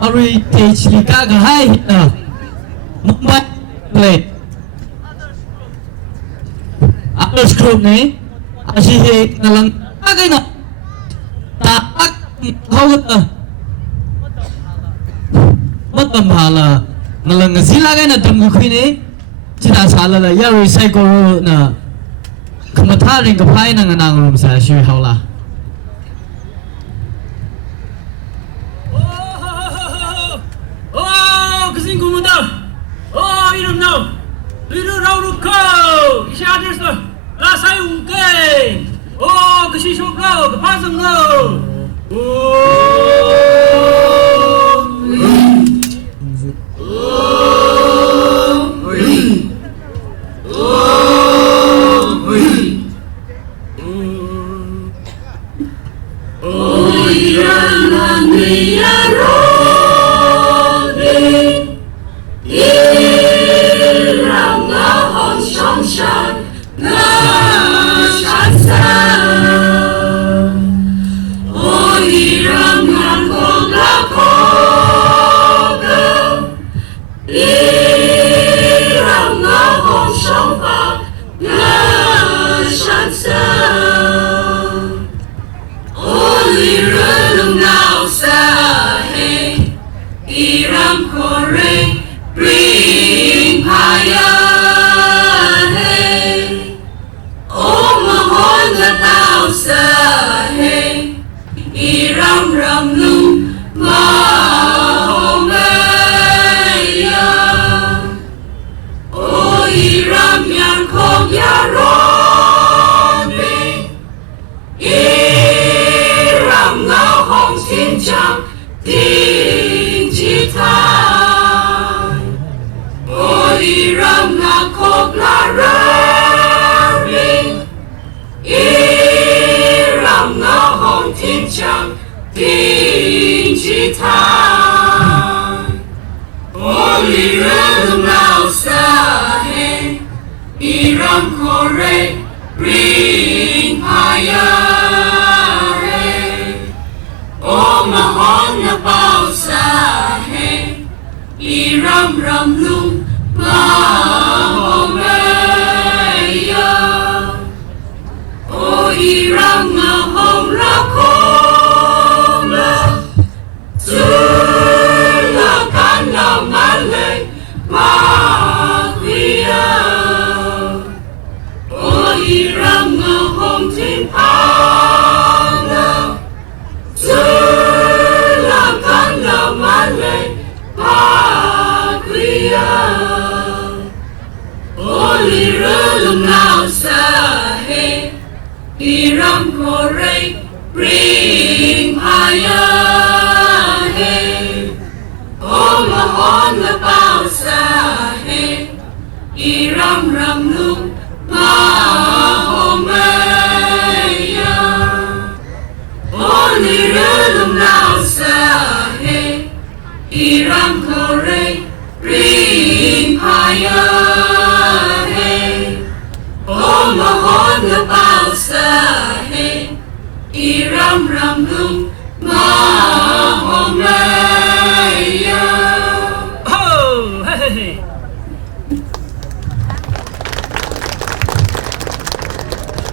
Ari Techlika Gahai Mumbai Plate Others group ni Asihe nalang agay na taak hawat na matambhala nalang sila agay na damukhi ni sila sala la yari saikoro na kamatharing kapay na nga nangurum sa shiwi hawla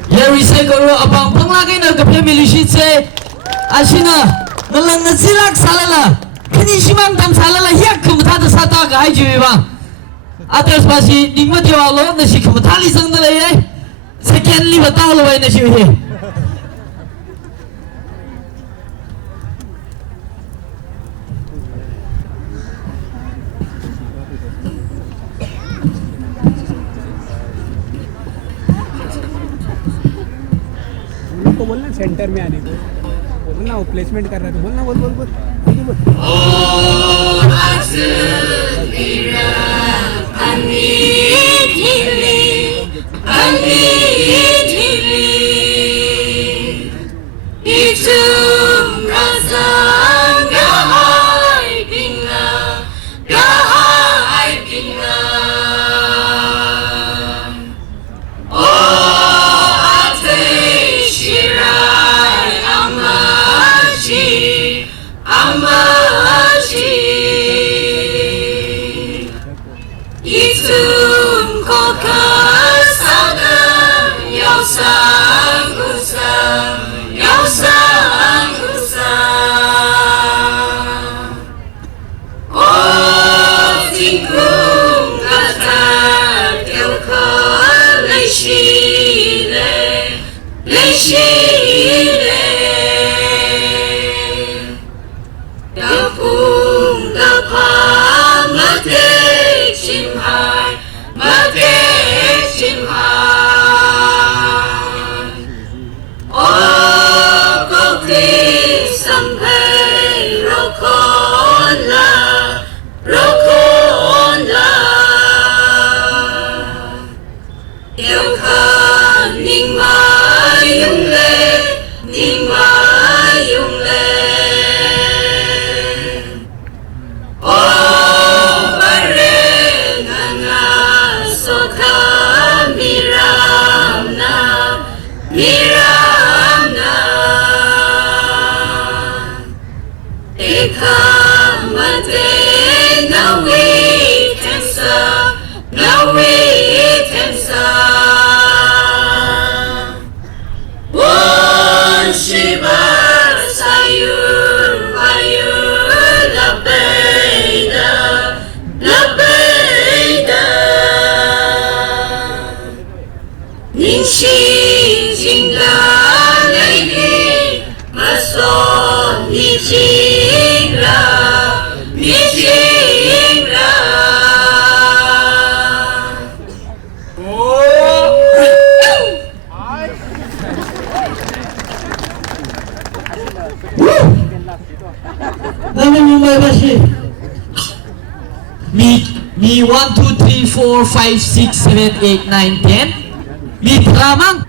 Yari saikoro abang panglagay na kapamilya siya asina nalang nasilak salala kini simang tam salala hiyak kumthada sata ga haji bang atas pasi ningma diwalo nasi kumthali sang dalay secondly batao lo bay nasi he centre में आने को बोल ना, वो placement कर रहा था, बोल ना, बोल बोल बोल बोल बोल। Namin Mumbai-bashi. Mi 1, 2, 3, 4, 5, 6, 7, 8, 9, 10. Mi dramang.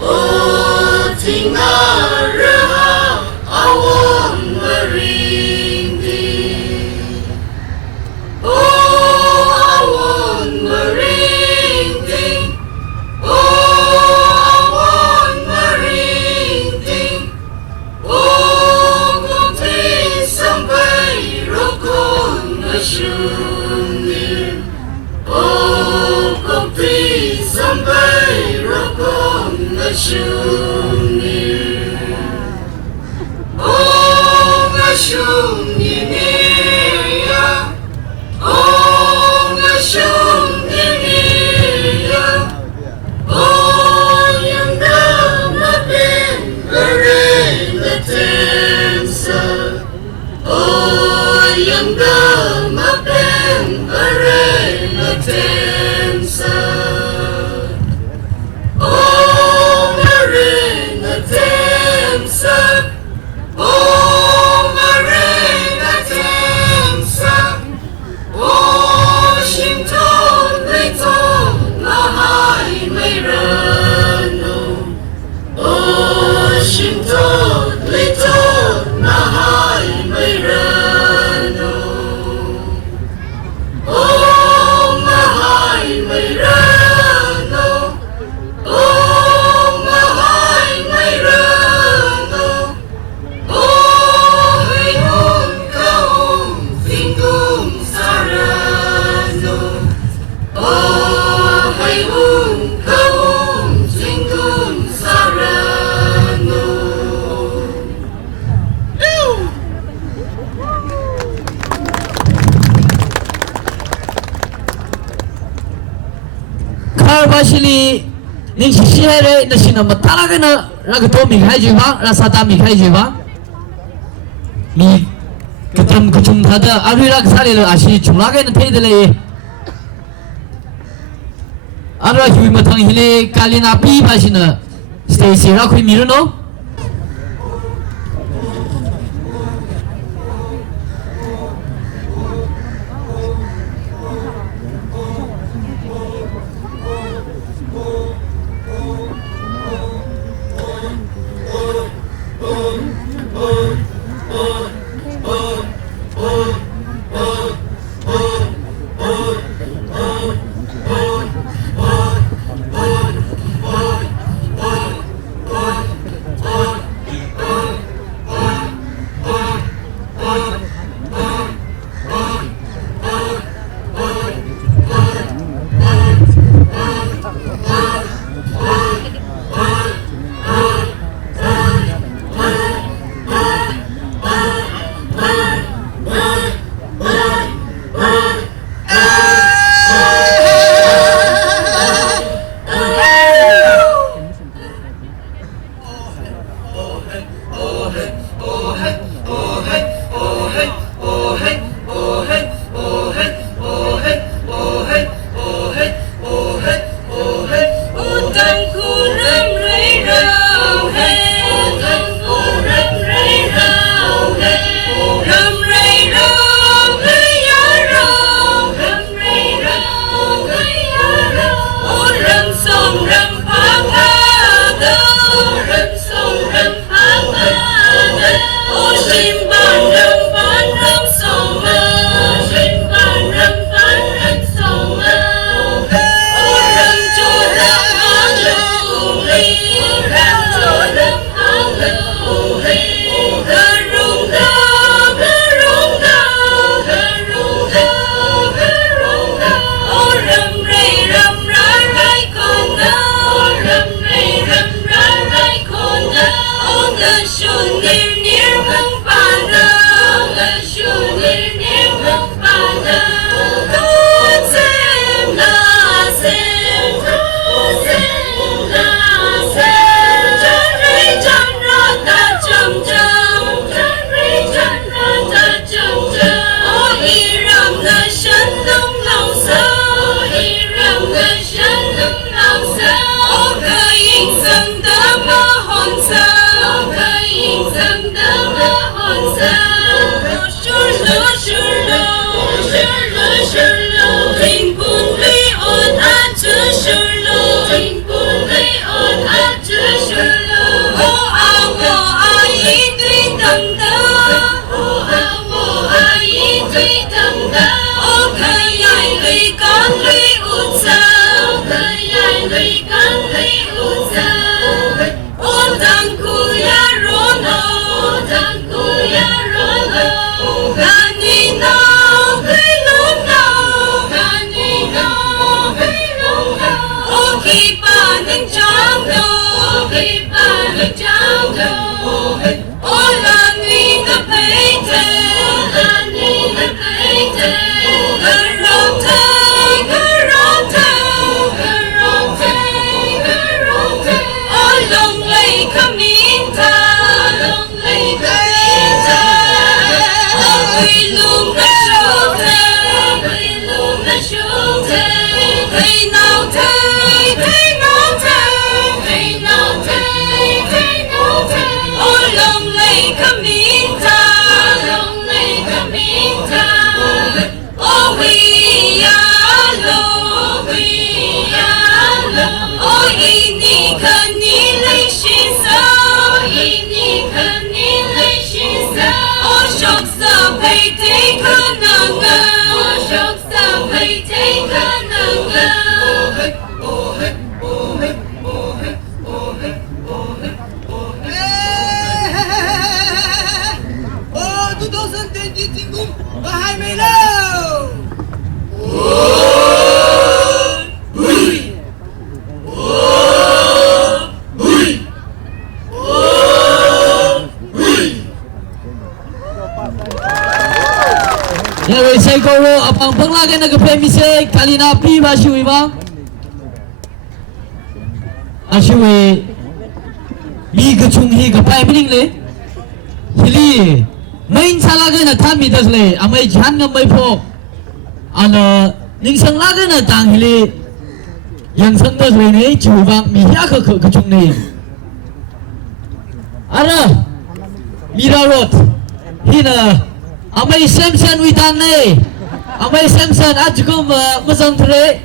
哦，听那日号啊，我们聆听。哦，啊，我们聆听。哦，啊，我们聆听。哦，公体上辈若空的树林。哦，公体上辈若空的树林。哦，那树林呀，哦，那树林呀，哦，yang damapin berin the tensa. Oh, yang damapin berin the tensa. Oh, berin the tensa. Oh, berin the tensa. Oh, 心痛悲痛那还没人懂。哦，心痛悲痛那还没人懂。哦，那还没人懂。哦，那还没人懂。哦，黑红高天空杀人懂。哦，黑红高天空杀人懂。卡尔巴西里，你是西海的，那是那么大个呢？那个多米开局吧，那啥大米开局吧？米，ketemu kecum tada, aduh lah kesal lo asyik cuma kan nanti deh. Aduh hiu matang hile kali napi pasina, stay sira kui miru no? 你看你泪湿手，你看你泪湿手，我受伤被对可能啊，我受伤被对可能啊。哦，都都是电击进攻，我还没到。因为谁够了，阿邦邦拉个那个配米些，卡里那比吧，是为吧？啊，是为米个冲黑个拍不灵嘞，是哩，没查拉个那他米的嘞，阿没讲个没破，啊那宁生拉个那当是哩，养生的嘞呢，就帮米下个冲嘞，啊那米拉罗，是呢。Amai Samson witan ne, Amai Samson ajukum masang tere,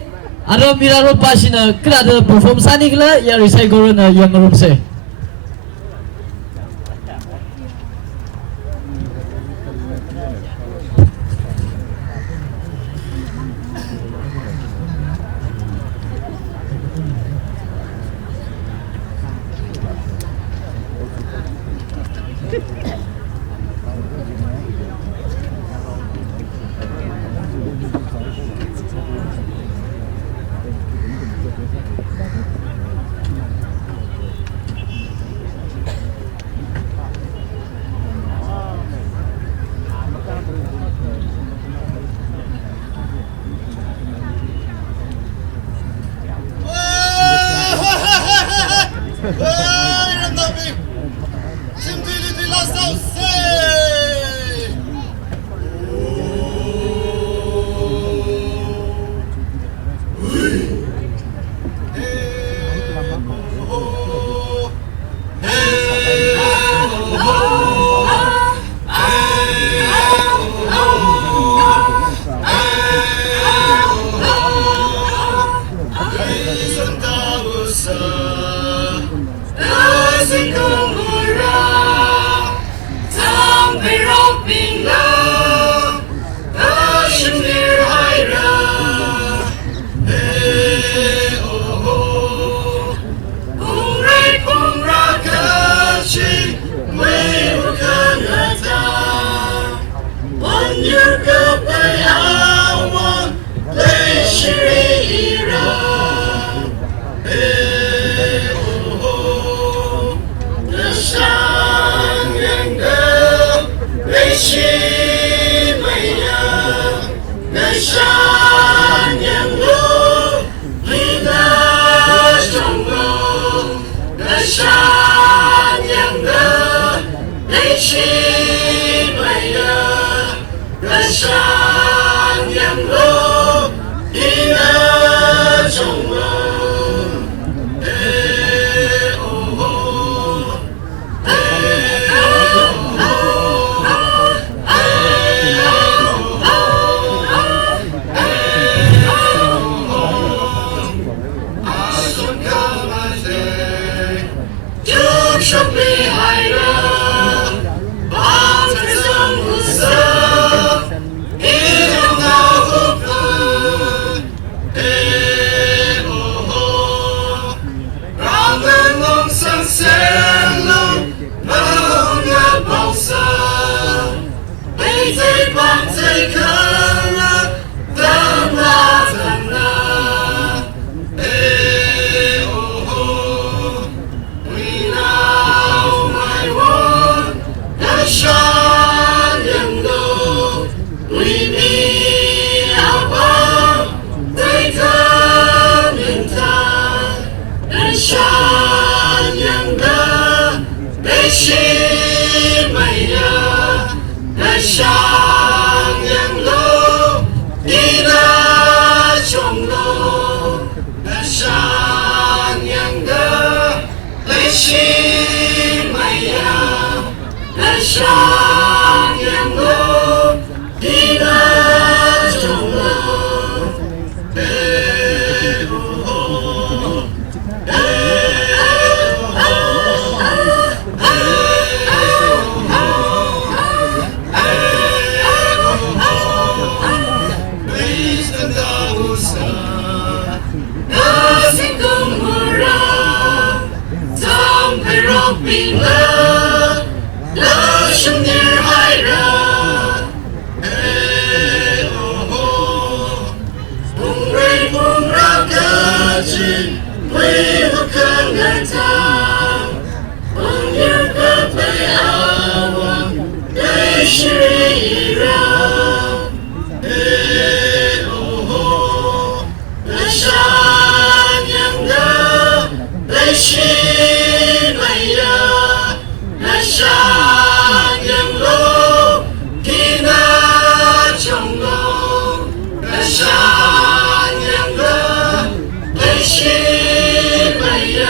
ada miraro pasina, kerana perform sani kela, ya risai korona yang merum se. 病了，乐生女孩人。风瑞风让歌曲为我可能唱，风雨可悲哀我泪是依然。山羊的泪是没呀，那山羊路的那种路，那山羊的泪是没呀，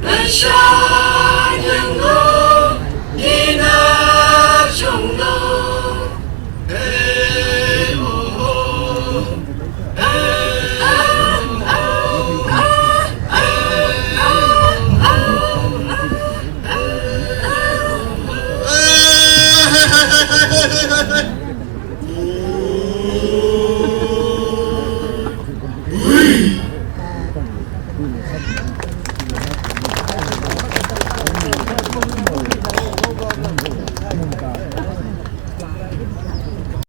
那山。